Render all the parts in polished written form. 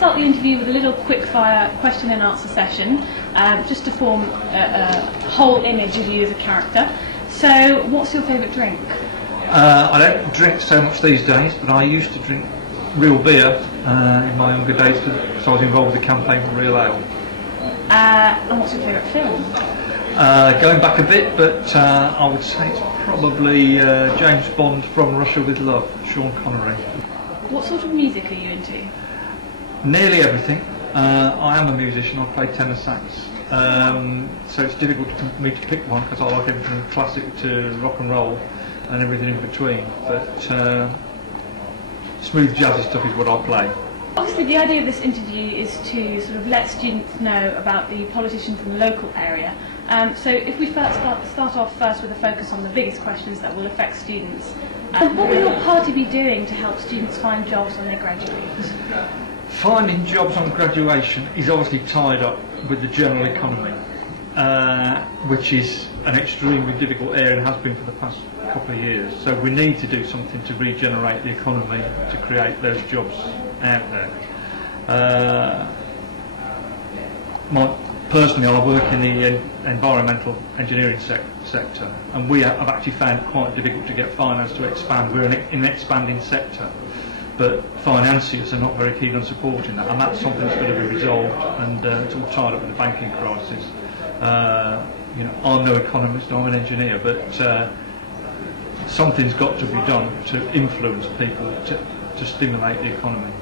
start the interview with a little quick-fire question and answer session, just to form a whole image of you as a character. So, what's your favourite drink? I don't drink so much these days, but I used to drink real beer in my younger days because I was involved with the campaign for real ale. And what's your favourite film? Going back a bit, but I would say it's probably James Bond, From Russia with Love, Sean Connery. What sort of music are you into? Nearly everything. I am a musician. I play tenor sax, so it's difficult for me to pick one because I like everything from classic to rock and roll and everything in between. But smooth jazzy stuff is what I play. Obviously, the idea of this interview is to sort of let students know about the politicians in the local area. So if we start off first with a focus on the biggest questions that will affect students, what will your party be doing to help students find jobs when they graduate? Finding jobs on graduation is obviously tied up with the general economy, which is an extremely difficult area and has been for the past couple of years. So we need to do something to regenerate the economy to create those jobs out there. Personally, I work in the environmental engineering sector, and we have actually found it quite difficult to get finance to expand. We're in an expanding sector, but financiers are not very keen on supporting that, and that's something that's going to be resolved, and it's all tied up with the banking crisis. You know, I'm no economist, I'm an engineer, but something's got to be done to influence people to stimulate the economy.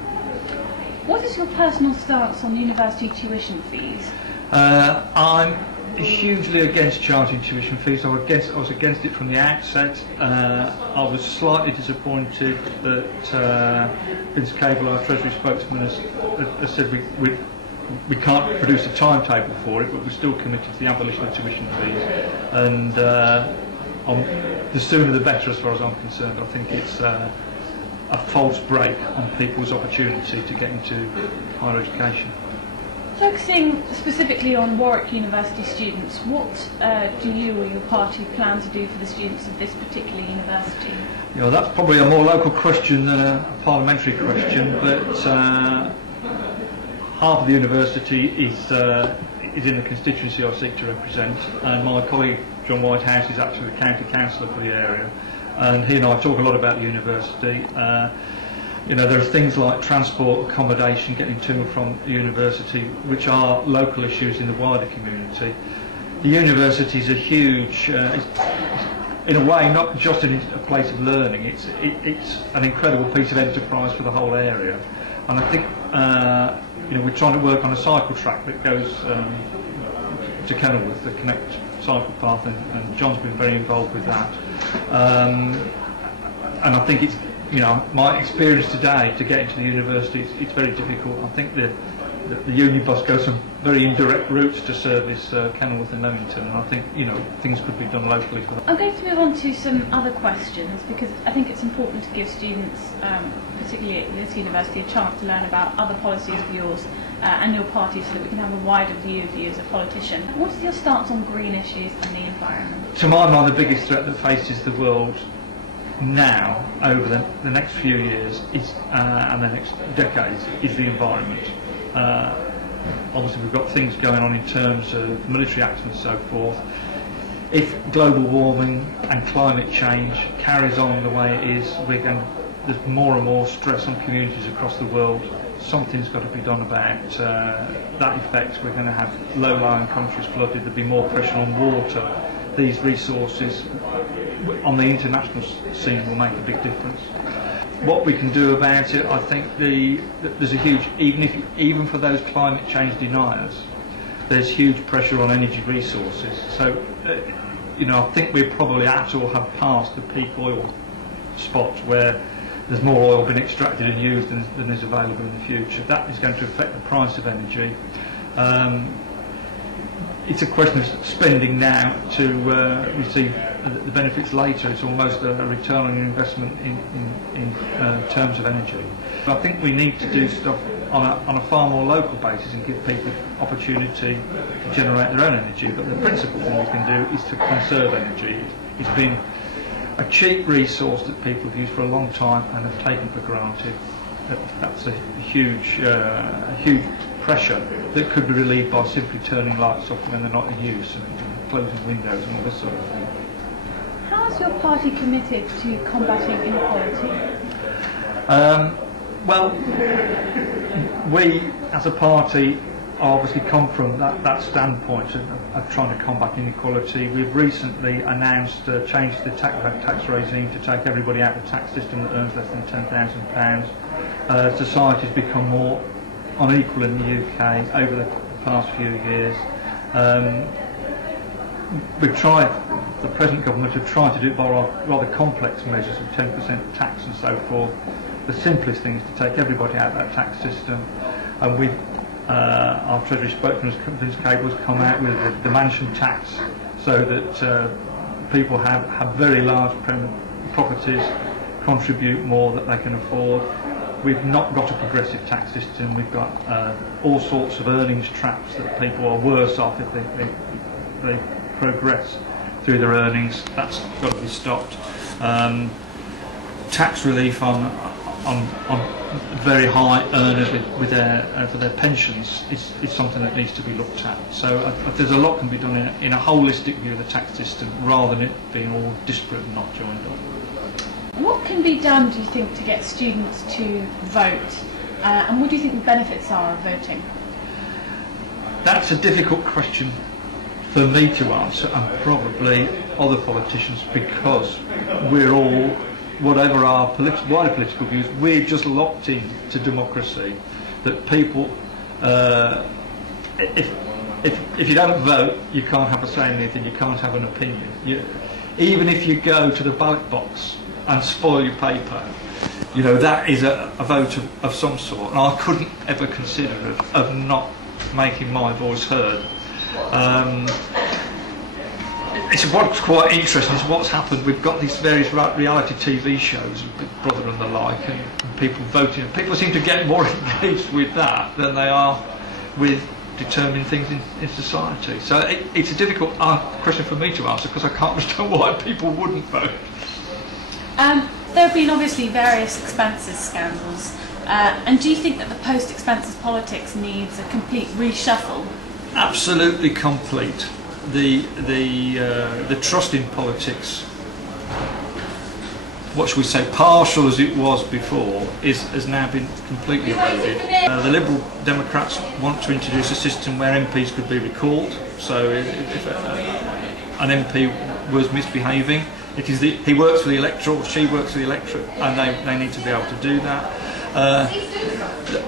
What is your personal stance on university tuition fees? I'm hugely against charging tuition fees. I was against it from the outset. I was slightly disappointed that Vince Cable, our Treasury spokesman, has said we can't produce a timetable for it, but we're still committed to the abolition of tuition fees. And the sooner the better, as far as I'm concerned. I think it's a false break on people's opportunity to get into higher education. Focusing specifically on Warwick University students, what do you or your party plan to do for the students of this particular university? You know, that's probably a more local question than a parliamentary question, but half of the university is in the constituency I seek to represent, and my colleague John Whitehouse is actually the county councillor for the area, and he and I talk a lot about the university. You know, there are things like transport, accommodation, getting to and from the university, which are local issues in the wider community. The university is a huge, in a way, not just a place of learning, it's an incredible piece of enterprise for the whole area. And I think, you know, we're trying to work on a cycle track that goes to Kenilworth, the Connect cycle path, and John's been very involved with that. And I think it's, you know, my experience today to get into the university, it's very difficult. I think the Unibus goes some very indirect routes to service Kenilworth and Leamington, and I think, you know, things could be done locally for that. I'm going to move on to some other questions because I think it's important to give students, particularly at this university, a chance to learn about other policies of yours and your party so that we can have a wider view of you as a politician. What is your stance on green issues and the environment? To my mind, the biggest threat that faces the world now, over the next few years and the next decades, is the environment. Obviously we've got things going on in terms of military action and so forth. If global warming and climate change carries on the way it is, there's more and more stress on communities across the world. Something's got to be done about that effect. We're going to have low-lying countries flooded, there'll be more pressure on water. These resources on the international scene will make a big difference. What we can do about it, I think there's a huge, even for those climate change deniers, there's huge pressure on energy resources. So, you know, I think we're probably at or have passed the peak oil spots where there's more oil being extracted and used than is available in the future. That is going to affect the price of energy. It's a question of spending now to receive the benefits later. It's almost a return on your investment in terms of energy. I think we need to do stuff on a far more local basis and give people opportunity to generate their own energy. But the principal thing we can do is to conserve energy. It's been a cheap resource that people have used for a long time and have taken for granted. that's a huge pressure that could be relieved by simply turning lights off when they're not in use and closing windows and all this sort of thing. How is your party committed to combating inequality? Well, we as a party obviously come from that standpoint of trying to combat inequality. We've recently announced a change to the tax regime to take everybody out of the tax system that earns less than £10,000. Society's become more unequal in the UK over the past few years. The present government have tried to do it by rather complex measures of 10% tax and so forth. The simplest thing is to take everybody out of that tax system, and our Treasury spokesman, Vince Cable, has come out with the mansion tax, so that people have very large properties, contribute more that they can afford. We've not got a progressive tax system. We've got all sorts of earnings traps that people are worse off if they progress through their earnings. That's got to be stopped. Tax relief on very high earners for their pensions is something that needs to be looked at. So there's a lot can be done in a holistic view of the tax system, rather than it being all disparate and not joined up. What can be done, do you think, to get students to vote? And what do you think the benefits are of voting? That's a difficult question for me to answer, and probably other politicians, because we're all, whatever our wider political views, we're just locked in to democracy. That people, if you don't vote, you can't have a say in anything, you can't have an opinion. Even if you go to the ballot box and spoil your paper, you know, that is a vote of some sort, and I couldn't ever consider of not making my voice heard. It's what's quite interesting is what's happened. We've got these various reality TV shows, Big Brother and the like, and people voting. People seem to get more engaged with that than they are with determining things in society. So it's a difficult question for me to answer, because I can't understand why people wouldn't vote. There have been obviously various expenses scandals, and do you think that the post-expenses politics needs a complete reshuffle? Absolutely complete. The trust in politics, what should we say, partial as it was before, has now been completely eroded. The Liberal Democrats want to introduce a system where MPs could be recalled. So if an MP was misbehaving, he works for the electorate or she works for the electorate, and they need to be able to do that.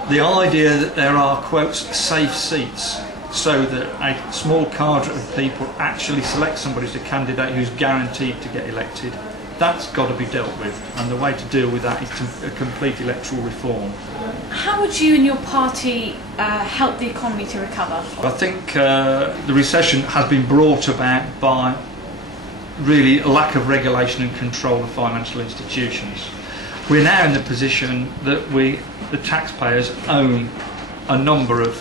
The idea that there are, quotes, safe seats, so that a small cadre of people actually select somebody as a candidate who's guaranteed to get elected, that's got to be dealt with, and the way to deal with that is to a complete electoral reform. How would you and your party help the economy to recover? I think the recession has been brought about by really a lack of regulation and control of financial institutions. We're now in the position that the taxpayers, own a number of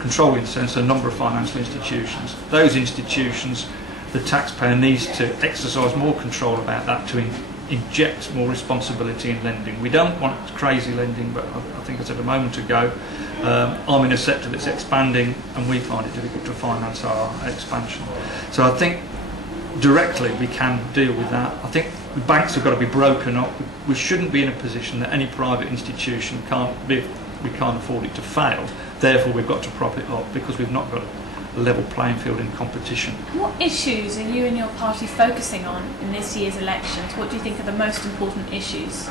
controlling sense a number of financial institutions. Those institutions, the taxpayer needs to exercise more control about that, to inject more responsibility in lending. We don't want crazy lending, but I think I said a moment ago, I'm in a sector that's expanding and we find it difficult to finance our expansion. So I think directly we can deal with that. I think the banks have got to be broken up. We shouldn't be in a position that any private institution we can't afford it to fail. Therefore we've got to prop it up, because we've not got a level playing field in competition. What issues are you and your party focusing on in this year's elections? What do you think are the most important issues?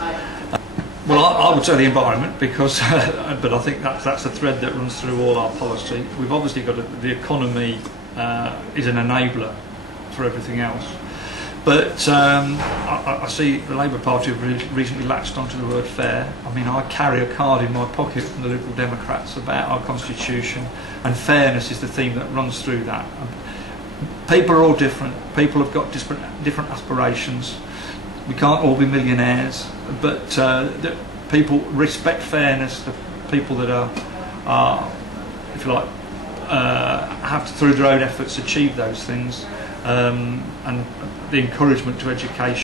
Well, I would say the environment, because but I think that's a thread that runs through all our policy. We've obviously got the economy is an enabler for everything else. But I see the Labour Party have recently latched onto the word fair. I mean, I carry a card in my pocket from the Liberal Democrats about our constitution, and fairness is the theme that runs through that. People are all different. People have got different aspirations. We can't all be millionaires, but people respect fairness. The people that are, if you like, have to, through their own efforts, achieve those things, and the encouragement to education.